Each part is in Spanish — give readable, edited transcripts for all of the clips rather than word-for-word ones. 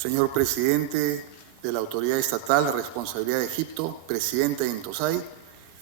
Señor Presidente de la Autoridad Estatal de Responsabilidad de Egipto, Presidente de Intosai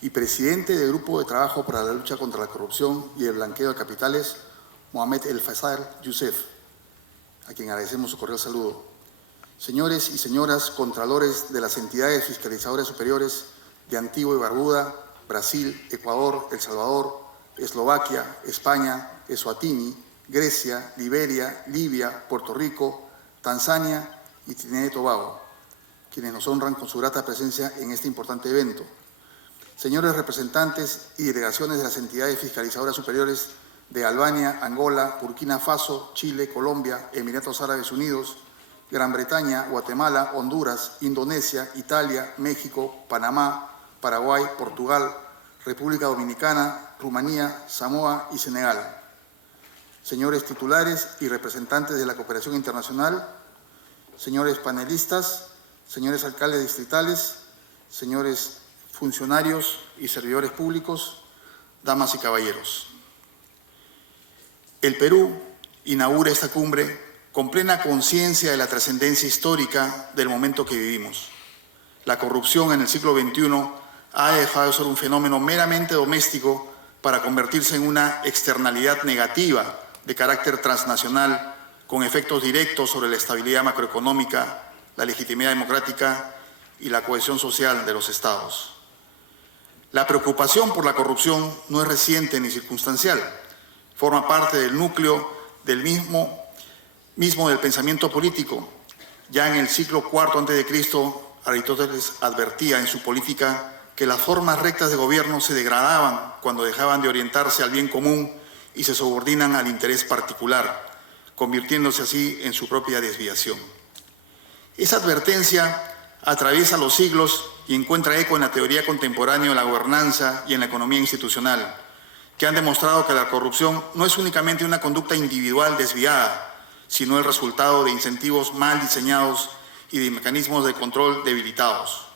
y Presidente del Grupo de Trabajo para la Lucha contra la Corrupción y el Blanqueo de Capitales, Mohamed El Faisal Youssef, a quien agradecemos su cordial saludo. Señores y señoras contralores de las entidades fiscalizadoras superiores de Antigua y Barbuda, Brasil, Ecuador, El Salvador, Eslovaquia, España, Eswatini, Grecia, Liberia, Libia, Puerto Rico, Tanzania y Trinidad y Tobago, quienes nos honran con su grata presencia en este importante evento. Señores representantes y delegaciones de las entidades fiscalizadoras superiores de Albania, Angola, Burkina Faso, Chile, Colombia, Emiratos Árabes Unidos, Gran Bretaña, Guatemala, Honduras, Indonesia, Italia, México, Panamá, Paraguay, Portugal, República Dominicana, Rumanía, Samoa y Senegal. Señores titulares y representantes de la cooperación internacional, señores panelistas, señores alcaldes distritales, señores funcionarios y servidores públicos, damas y caballeros. El Perú inaugura esta cumbre con plena conciencia de la trascendencia histórica del momento que vivimos. La corrupción en el siglo XXI ha dejado de ser un fenómeno meramente doméstico para convertirse en una externalidad negativa de carácter transnacional con efectos directos sobre la estabilidad macroeconómica, la legitimidad democrática y la cohesión social de los Estados. La preocupación por la corrupción no es reciente ni circunstancial, forma parte del núcleo del mismo del pensamiento político. Ya en el siglo IV a.C., Aristóteles advertía en su política que las formas rectas de gobierno se degradaban cuando dejaban de orientarse al bien común y se subordinan al interés particular, convirtiéndose así en su propia desviación. Esa advertencia atraviesa los siglos y encuentra eco en la teoría contemporánea de la gobernanza y en la economía institucional, que han demostrado que la corrupción no es únicamente una conducta individual desviada, sino el resultado de incentivos mal diseñados y de mecanismos de control debilitados.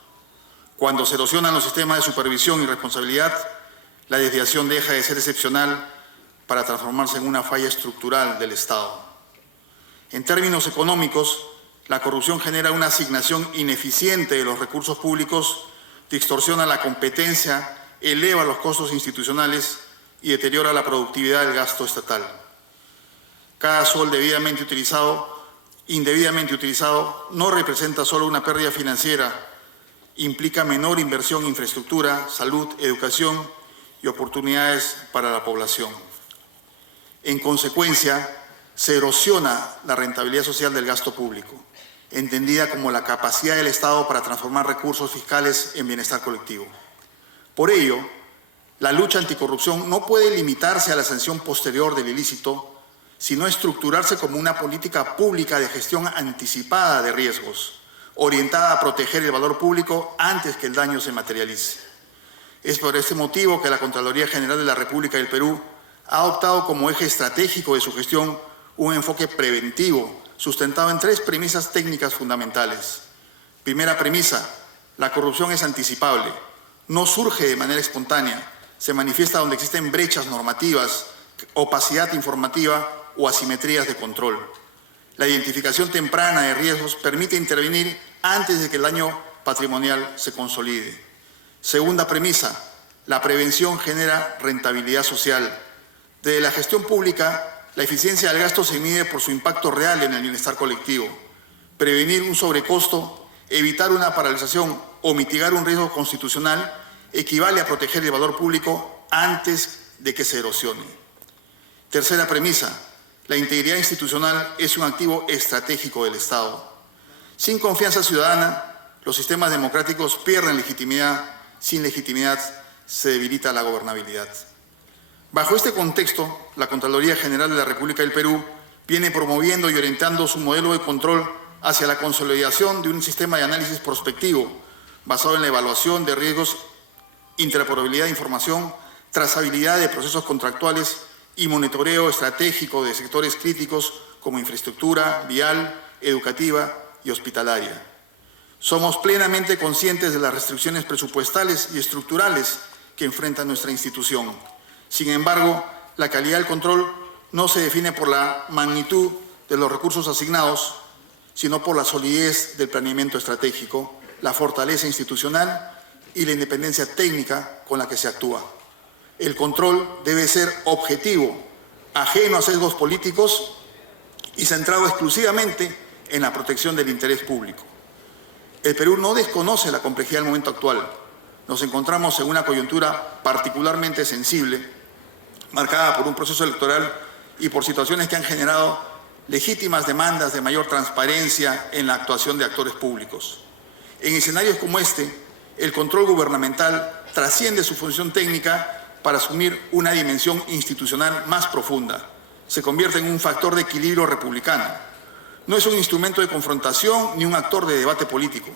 Cuando se erosionan los sistemas de supervisión y responsabilidad, la desviación deja de ser excepcional para transformarse en una falla estructural del Estado. En términos económicos, la corrupción genera una asignación ineficiente de los recursos públicos, distorsiona la competencia, eleva los costos institucionales y deteriora la productividad del gasto estatal. Cada sol indebidamente utilizado, no representa solo una pérdida financiera, implica menor inversión en infraestructura, salud, educación y oportunidades para la población. En consecuencia, se erosiona la rentabilidad social del gasto público, entendida como la capacidad del Estado para transformar recursos fiscales en bienestar colectivo. Por ello, la lucha anticorrupción no puede limitarse a la sanción posterior del ilícito, sino estructurarse como una política pública de gestión anticipada de riesgos, orientada a proteger el valor público antes que el daño se materialice. Es por este motivo que la Contraloría General de la República del Perú ha adoptado como eje estratégico de su gestión un enfoque preventivo, sustentado en 3 premisas técnicas fundamentales. Primera premisa: la corrupción es anticipable, no surge de manera espontánea, se manifiesta donde existen brechas normativas, opacidad informativa o asimetrías de control. La identificación temprana de riesgos permite intervenir antes de que el daño patrimonial se consolide. Segunda premisa: la prevención genera rentabilidad social. Desde la gestión pública, la eficiencia del gasto se mide por su impacto real en el bienestar colectivo. Prevenir un sobrecosto, evitar una paralización o mitigar un riesgo constitucional equivale a proteger el valor público antes de que se erosione. Tercera premisa: la integridad institucional es un activo estratégico del Estado. Sin confianza ciudadana, los sistemas democráticos pierden legitimidad. Sin legitimidad se debilita la gobernabilidad. Bajo este contexto, la Contraloría General de la República del Perú viene promoviendo y orientando su modelo de control hacia la consolidación de un sistema de análisis prospectivo basado en la evaluación de riesgos, interoperabilidad de información, trazabilidad de procesos contractuales y monitoreo estratégico de sectores críticos como infraestructura, vial, educativa y hospitalaria. Somos plenamente conscientes de las restricciones presupuestales y estructurales que enfrenta nuestra institución. Sin embargo, la calidad del control no se define por la magnitud de los recursos asignados, sino por la solidez del planeamiento estratégico, la fortaleza institucional y la independencia técnica con la que se actúa. El control debe ser objetivo, ajeno a sesgos políticos y centrado exclusivamente en la protección del interés público. El Perú no desconoce la complejidad del momento actual. Nos encontramos en una coyuntura particularmente sensible, marcada por un proceso electoral y por situaciones que han generado legítimas demandas de mayor transparencia en la actuación de actores públicos. En escenarios como este, el control gubernamental trasciende su función técnica para asumir una dimensión institucional más profunda. Se convierte en un factor de equilibrio republicano. No es un instrumento de confrontación ni un actor de debate político.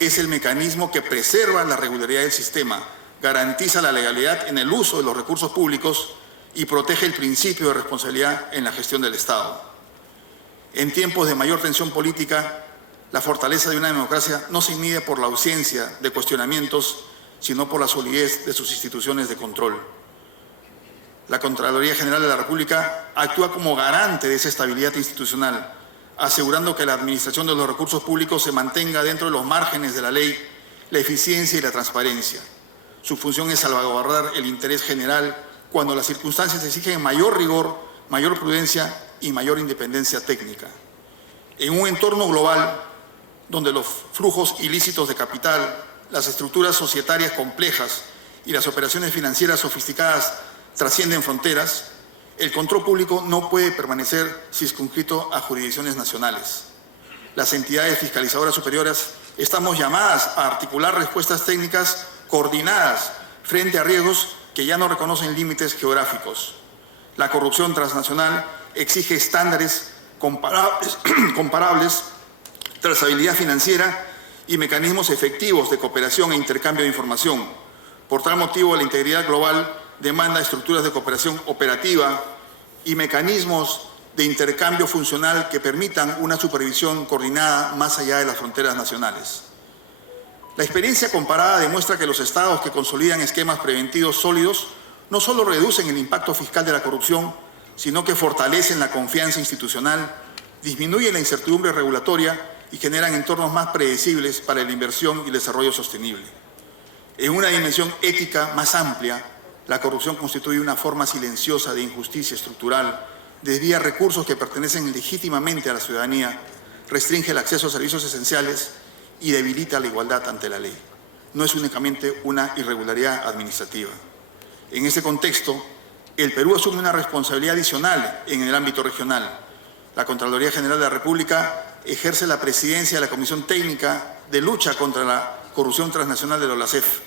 Es el mecanismo que preserva la regularidad del sistema, garantiza la legalidad en el uso de los recursos públicos y protege el principio de responsabilidad en la gestión del Estado. En tiempos de mayor tensión política, la fortaleza de una democracia no se mide por la ausencia de cuestionamientos, sino por la solidez de sus instituciones de control. La Contraloría General de la República actúa como garante de esa estabilidad institucional, asegurando que la administración de los recursos públicos se mantenga dentro de los márgenes de la ley, la eficiencia y la transparencia. Su función es salvaguardar el interés general cuando las circunstancias exigen mayor rigor, mayor prudencia y mayor independencia técnica. En un entorno global donde los flujos ilícitos de capital, las estructuras societarias complejas y las operaciones financieras sofisticadas trascienden fronteras, el control público no puede permanecer circunscrito a jurisdicciones nacionales. Las entidades fiscalizadoras superiores estamos llamadas a articular respuestas técnicas coordinadas frente a riesgos que ya no reconocen límites geográficos. La corrupción transnacional exige estándares comparables, trazabilidad financiera y mecanismos efectivos de cooperación e intercambio de información. Por tal motivo, la integridad global demanda estructuras de cooperación operativa y mecanismos de intercambio funcional que permitan una supervisión coordinada más allá de las fronteras nacionales. La experiencia comparada demuestra que los estados que consolidan esquemas preventivos sólidos no solo reducen el impacto fiscal de la corrupción, sino que fortalecen la confianza institucional, disminuyen la incertidumbre regulatoria y generan entornos más predecibles para la inversión y el desarrollo sostenible. En una dimensión ética más amplia, la corrupción constituye una forma silenciosa de injusticia estructural, desvía recursos que pertenecen legítimamente a la ciudadanía, restringe el acceso a servicios esenciales y debilita la igualdad ante la ley. No es únicamente una irregularidad administrativa. En este contexto, el Perú asume una responsabilidad adicional en el ámbito regional. La Contraloría General de la República ejerce la presidencia de la Comisión Técnica de Lucha contra la Corrupción Transnacional de la OLACEF,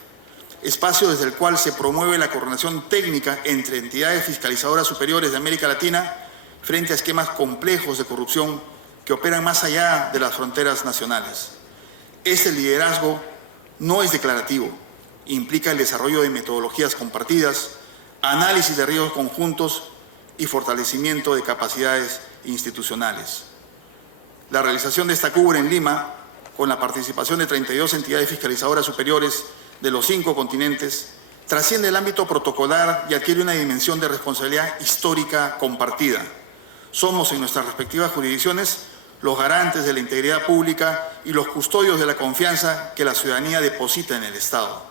espacio desde el cual se promueve la coordinación técnica entre entidades fiscalizadoras superiores de América Latina frente a esquemas complejos de corrupción que operan más allá de las fronteras nacionales. Este liderazgo no es declarativo, implica el desarrollo de metodologías compartidas, análisis de riesgos conjuntos y fortalecimiento de capacidades institucionales. La realización de esta cumbre en Lima, con la participación de 32 entidades fiscalizadoras superiores de los 5 continentes, trasciende el ámbito protocolar y adquiere una dimensión de responsabilidad histórica compartida. Somos en nuestras respectivas jurisdicciones los garantes de la integridad pública y los custodios de la confianza que la ciudadanía deposita en el Estado.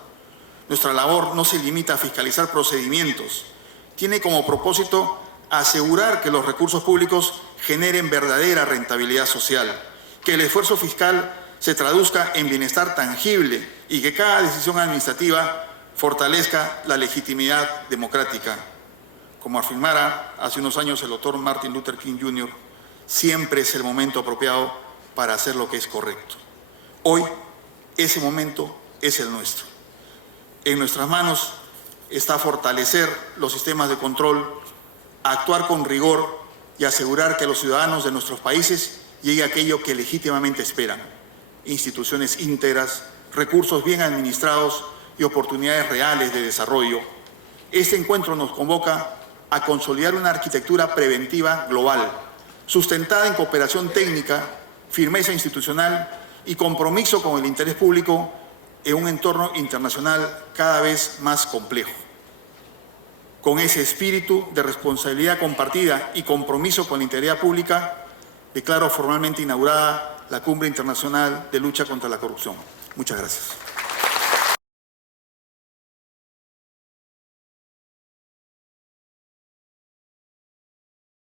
Nuestra labor no se limita a fiscalizar procedimientos, tiene como propósito asegurar que los recursos públicos generen verdadera rentabilidad social, que el esfuerzo fiscal se traduzca en bienestar tangible y que cada decisión administrativa fortalezca la legitimidad democrática. Como afirmara hace unos años el doctor Martin Luther King Jr., siempre es el momento apropiado para hacer lo que es correcto. Hoy, ese momento es el nuestro. En nuestras manos está fortalecer los sistemas de control, actuar con rigor y asegurar que a los ciudadanos de nuestros países llegue aquello que legítimamente esperan: instituciones íntegras, recursos bien administrados y oportunidades reales de desarrollo. Este encuentro nos convoca a consolidar una arquitectura preventiva global, sustentada en cooperación técnica, firmeza institucional y compromiso con el interés público en un entorno internacional cada vez más complejo. Con ese espíritu de responsabilidad compartida y compromiso con la integridad pública, declaro formalmente inaugurada la Cumbre Internacional de Lucha contra la Corrupción. Muchas gracias.